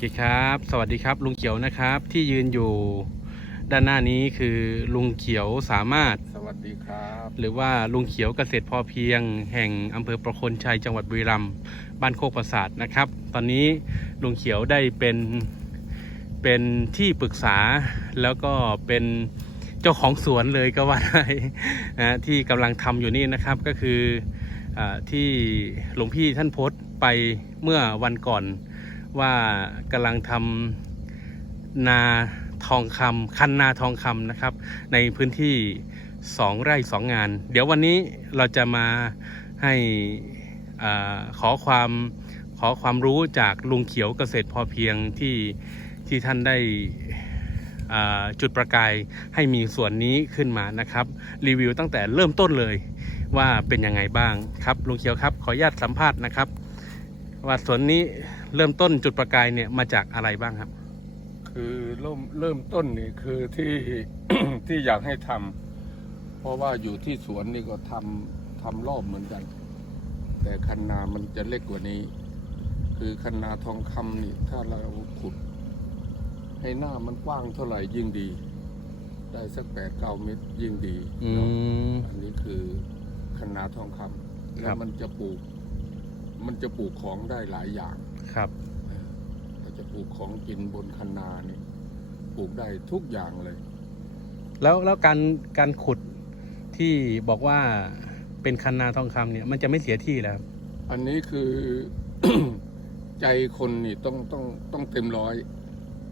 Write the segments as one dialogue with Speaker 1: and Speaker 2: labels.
Speaker 1: เคครับ สวัสดีครับ ลุงเขียวนะครับ ที่ยืนอยู่ด้านหน้านี้คือลุงเขียวสามารถ
Speaker 2: สวัสดีครับ
Speaker 1: หรือว่าลุงเขียวเกษตรพอเพียง แห่งอำเภอประโคนชัยจังหวัดบุรีรัมย์บ้านโคกประสาทนะครับ ตอนนี้ลุงเขียวได้เป็นเป็นที่ปรึกษาแล้วก็เป็นเจ้าของสวนเลยก็ว่าได้นะที่กำลังทำอยู่นี่นะครับก็คืออาที่หลวงพี่ท่านโพสต์ไปเมื่อวันก่อน ว่ากำลังทำนาทองคำคันนาทองคำนะครับ ในพื้นที่ 2 ไร่ 2 งาน เดี๋ยววันนี้เราจะมาให้อ่าขอความขอความรู้จากลุงเขียวเกษตรพอเพียงที่ที่ท่านได้อ่าจุดประกายให้มีส่วนนี้ขึ้นมานะครับ รีวิวตั้งแต่เริ่มต้นเลยว่าเป็นยังไงบ้างครับลุงเขียวครับ ขออนุญาตสัมภาษณ์นะครับ ว่าสวนนี้เริ่มต้นจุดประกายเนี่ยมาจากอะไรบ้างครับ
Speaker 2: คือเริ่มเริ่มต้นนี่คือที่ ที่อยากให้ทำเพราะว่าอยู่ที่สวนนี่ก็ทำทำรอบเหมือนกัน แต่คันนามันจะเล็กกว่านี้ คือคันนาทองคำนี่ ถ้าเราขุด ให้หน้ามันกว้างเท่าไหร่ยิ่งดี ได้สักแปดเก้าเมตรยิ่งดี
Speaker 1: อื
Speaker 2: เนาะ
Speaker 1: ม
Speaker 2: อันนี้คือคันนาทองคำ
Speaker 1: ครั
Speaker 2: แล้ว
Speaker 1: บ
Speaker 2: มันจะปลูก มันจะปลูกของได้หลายอย่าง
Speaker 1: ครับ
Speaker 2: เราจะปลูกของกินบนคันนานี่ปลูกได้ทุกอย่างเลย
Speaker 1: แล้วแล้วการการขุดที่บอกว่าเป็นคันนาทองคำเนี่ย มันจะไม่เสียที่แล้วครับ
Speaker 2: อันนี้คือ ใจคนนี่ต้องต้องต้องเต็มร้อย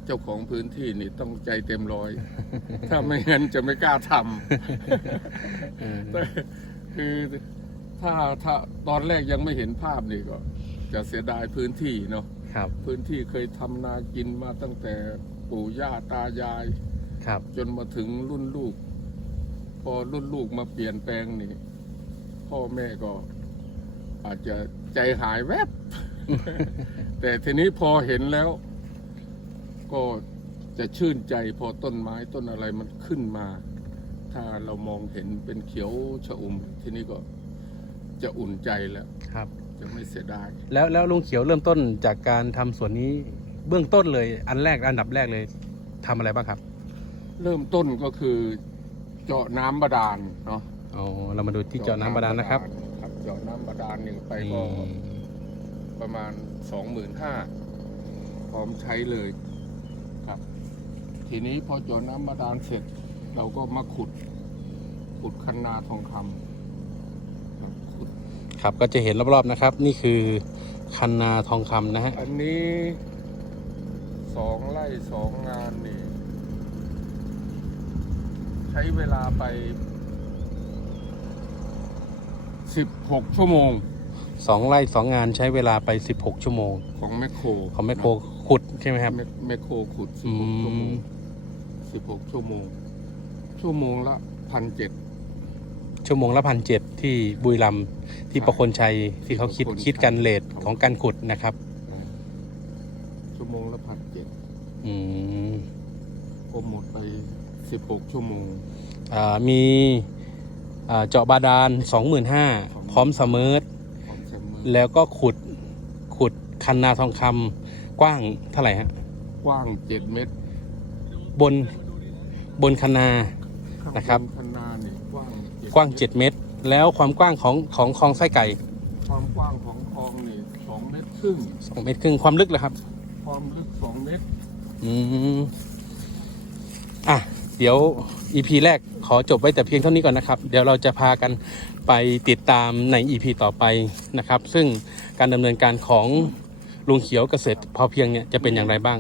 Speaker 2: เจ้าของพื้นที่นี่ต้องใจเต็มร้อย ถ้าไม่งั้นจะไม่กล้าท
Speaker 1: เออำ
Speaker 2: แต่คือ ถ้าถ้าตอนแรกยังไม่เห็นภาพนี่ก็จะเสียดายพื้นที่เนาะ
Speaker 1: ครับ
Speaker 2: พื้นที่เคยทำนากินมาตั้งแต่ปู่ย่าตายาย
Speaker 1: ครับ
Speaker 2: จนมาถึงรุ่นลูก พอรุ่นลูกมาเปลี่ยนแปลงนี่ พ่อแม่ก็ อาจจะใจหายแวบ แต่ทีนี้พอเห็นแล้ว ก็จะชื่นใจพอต้นไม้ต้นอะไรมันขึ้นมา ถ้าเรามองเห็นเป็นเขียวชอุ่มทีนี้ก็ จะอุ่นใจแล้ว
Speaker 1: ครับ
Speaker 2: จะไม่เสียดาย
Speaker 1: แล้วแล้วลุงเขียวเริ่มต้นจากการทำสวนนี้เบื้องต้นเลย อันแรกอันดับแรกเลยทำอะไรบ้างครับ
Speaker 2: เริ่มต้นก็คือ เจาะน้ำบาดาลเนาะ
Speaker 1: อ๋อเรามาดูที่เจาะน้ำบาดาลนะครับ
Speaker 2: ครับ เจาะน้ำบาดาลหนึ่งไป
Speaker 1: นี่
Speaker 2: ก็ประมาณสองหมื่นห้าพร้อมใช้เลยครับ ทีนี้พอเจาะน้ำบาดาลเสร็จ เราก็มาขุด ขุดคันนาทองคำครับขุ ด
Speaker 1: ครับ ก็จะเห็นรอบๆนะครับ นี่คือคันนาทองคำนะฮะ
Speaker 2: อันนี้สองไร่สองงานนี่ ใช้เวลาไปสิบหกชั่วโมง
Speaker 1: สองไร่สองงานใช้เวลาไป16ชั่วโมง
Speaker 2: ของแมคโคร
Speaker 1: ของแมคโครขุดใช่ไหมครับ
Speaker 2: แมคแมคโครขุดสิ
Speaker 1: อื
Speaker 2: บหกชั่วโม
Speaker 1: ม
Speaker 2: งสิบหกชั่วโมง ชั่วโมงละพันเจ็ด
Speaker 1: ชั่วโมงละพันเจ็ดที่บุรีรัมย์ที่
Speaker 2: ใช่
Speaker 1: ประโคนชัยที่เขาคิด
Speaker 2: ประโคนชัย
Speaker 1: คิดกันเลทของการขุดนะครับ
Speaker 2: ชั่วโมงละพันเจ็ด
Speaker 1: อืม
Speaker 2: ก็หมดไปสิบหกชั่วโมง
Speaker 1: อ่ามีอ่าเจาะบาดาล25,000พร้อมเสมอ
Speaker 2: ของแซมเมอร์
Speaker 1: แล้วก็ขุดขุดคันนาทองคำกว้างเท่าไหร่ฮะ
Speaker 2: กว้างเจ็ดเมตร
Speaker 1: บนบนคันนา
Speaker 2: ข้าง
Speaker 1: นะครับ
Speaker 2: คันนานี่ก ว้าง7
Speaker 1: กว้าง 7 เมตร แล้วความกว้างของของคลองไส้ไก่
Speaker 2: ความกว้างของคลองนี่สองเมตรครึ่ง
Speaker 1: 2เมตรครึ่งความลึกเลยครับ
Speaker 2: ความลึกสองเมตร
Speaker 1: อืมอะ เดี๋ยว EP แรกขอจบไว้แต่เพียงเท่านี้ก่อนนะครับ เดี๋ยวเราจะพากันไปติดตามใน EP ต่อไปนะครับ ซึ่งการดำเนินการของลุงเขียวเกษตรพอเพียงเนี่ยจะเป็นอย่างไรบ้าง